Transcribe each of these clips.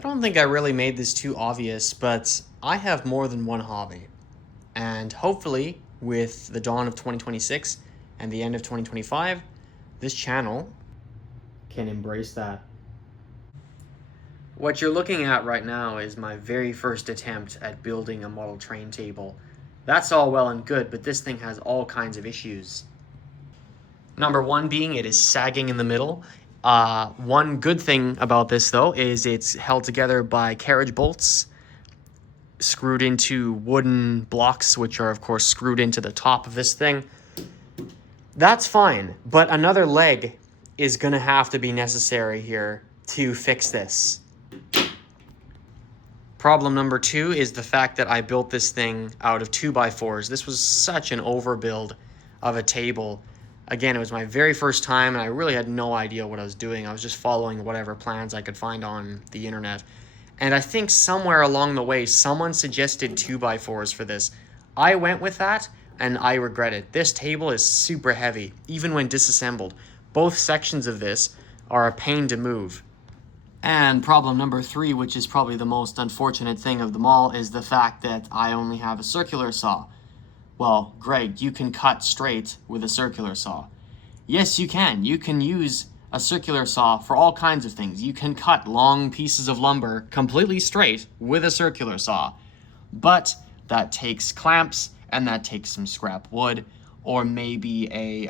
I don't think I really made this too obvious, but I have more than one hobby. And hopefully, with the dawn of 2026 and the end of 2025, this channel can embrace that. What you're looking at right now is my very first attempt at building a model train table. That's all well and good, but this thing has all kinds of issues. Number one being it is sagging in the middle. One good thing about this, though, is it's held together by carriage bolts screwed into wooden blocks, which are, of course, screwed into the top of this thing. That's fine, but another leg is going to have to be necessary here to fix this. Problem number two is the fact that I built this thing out of 2x4s. This was such an overbuild of a table. Again, it was my very first time, and I really had no idea what I was doing. I was just following whatever plans I could find on the internet. And I think somewhere along the way, someone suggested 2x4s for this. I went with that, and I regret it. This table is super heavy, even when disassembled. Both sections of this are a pain to move. And problem number three, which is probably the most unfortunate thing of them all, is the fact that I only have a circular saw. Well, Greg, you can cut straight with a circular saw. Yes, you can. You can use a circular saw for all kinds of things. You can cut long pieces of lumber completely straight with a circular saw. But that takes clamps, and that takes some scrap wood, or maybe a,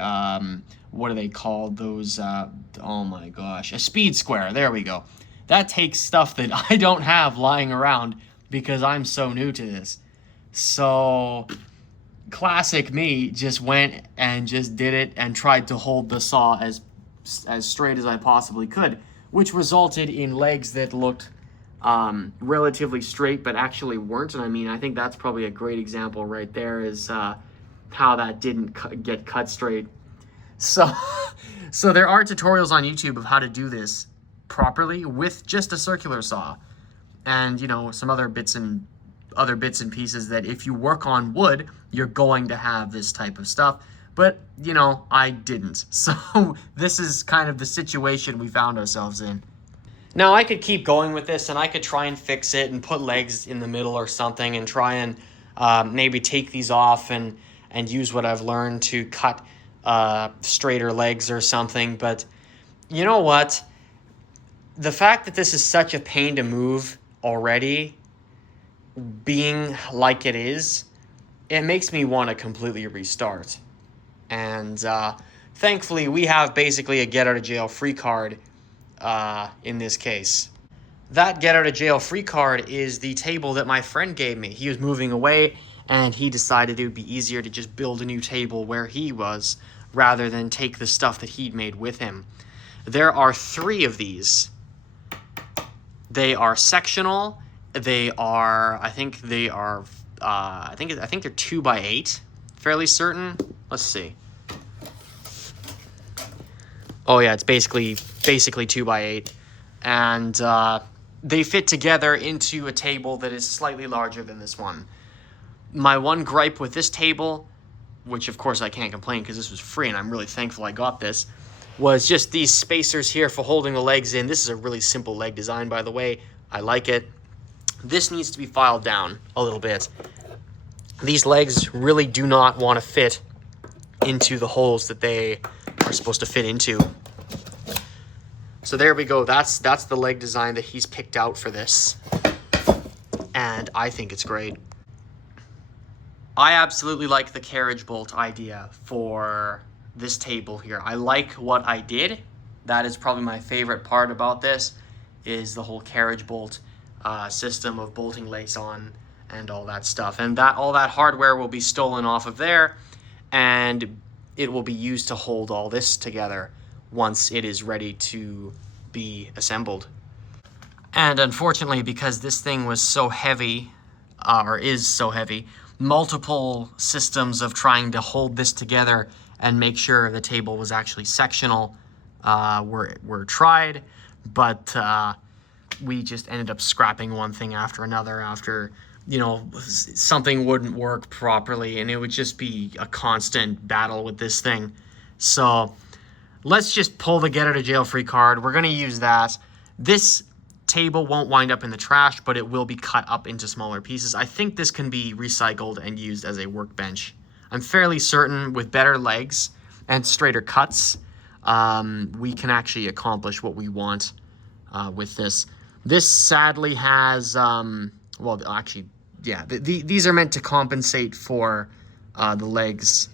what are they called? Those, oh my gosh, a speed square. There we go. That takes stuff that I don't have lying around because I'm so new to this. So classic me just went and just did it and tried to hold the saw as straight as I possibly could, which resulted in legs that looked relatively straight but actually weren't. And I mean, I think that's probably a great example right there is how that didn't get cut straight. So there are tutorials on YouTube of how to do this properly with just a circular saw, and you know, some other bits and pieces that if you work on wood, you're going to have this type of stuff. But you know, I didn't. So this is kind of the situation we found ourselves in. Now I could keep going with this, and I could try and fix it and put legs in the middle or something, and try and maybe take these off and use what I've learned to cut straighter legs or something. But you know what? The fact that this is such a pain to move already, being like it is, it makes me want to completely restart. And thankfully, we have basically a get-out-of-jail-free card in this case. That get-out-of-jail-free card is the table that my friend gave me. He was moving away, and he decided it would be easier to just build a new table where he was, rather than take the stuff that he'd made with him. There are 3 of these. They are sectional. They are, I think they are, I think they're 2x8, fairly certain. Let's see. Oh yeah, it's basically 2x8, and they fit together into a table that is slightly larger than this one. My one gripe with this table, which of course I can't complain because this was free and I'm really thankful I got this, was just these spacers here for holding the legs in. This is a really simple leg design, by the way. I like it. This needs to be filed down a little bit. These legs really do not want to fit into the holes that they are supposed to fit into. So there we go. That's the leg design that he's picked out for this. And I think it's great. I absolutely like the carriage bolt idea for this table here. I like what I did. That is probably my favorite part about this, is the whole carriage bolt system of bolting lace on and all that stuff. And all that hardware will be stolen off of there, and it will be used to hold all this together once it is ready to be assembled. And unfortunately, because this thing was so heavy, or is so heavy, multiple systems of trying to hold this together and make sure the table was actually sectional were tried, but we just ended up scrapping one thing after another after, you know, something wouldn't work properly, and it would just be a constant battle with this thing. So let's just pull the get out of jail free card. We're going to use that. This table won't wind up in the trash, but it will be cut up into smaller pieces. I think this can be recycled and used as a workbench. I'm fairly certain with better legs and straighter cuts, we can actually accomplish what we want with this. This sadly has, well, actually, yeah, these are meant to compensate for the legs.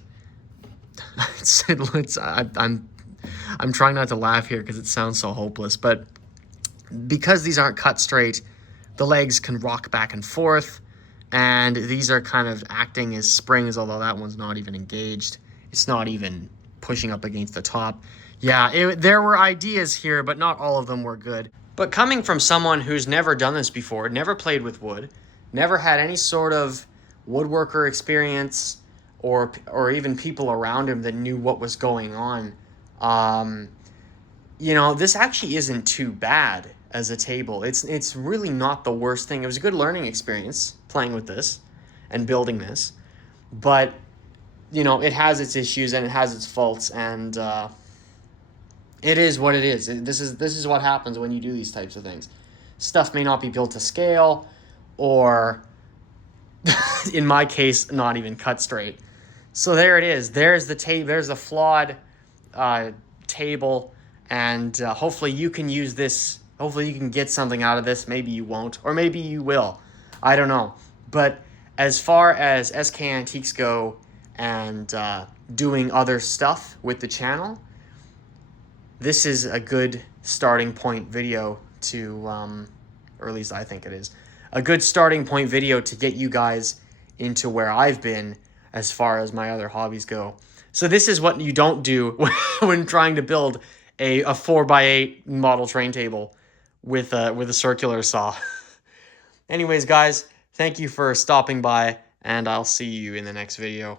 I'm trying not to laugh here because it sounds so hopeless, but because these aren't cut straight, the legs can rock back and forth, and these are kind of acting as springs, although that one's not even engaged. It's not even pushing up against the top. Yeah, there were ideas here, but not all of them were good. But coming from someone who's never done this before, never played with wood, never had any sort of woodworker experience, or even people around him that knew what was going on, you know, this actually isn't too bad as a table. It's really not the worst thing. It was a good learning experience playing with this and building this, but you know, it has its issues and it has its faults, and it is what it is. This is what happens when you do these types of things. Stuff may not be built to scale, or in my case, not even cut straight. So there it is. There's the table. There's the flawed table, and hopefully you can use this. Hopefully you can get something out of this. Maybe you won't, or maybe you will. I don't know. But as far as SK Antiques go and doing other stuff with the channel, this is a good starting point video to, or at least I think it is, a good starting point video to get you guys into where I've been as far as my other hobbies go. So this is what you don't do when trying to build a 4x8 model train table with a circular saw. Anyways, guys, thank you for stopping by, and I'll see you in the next video.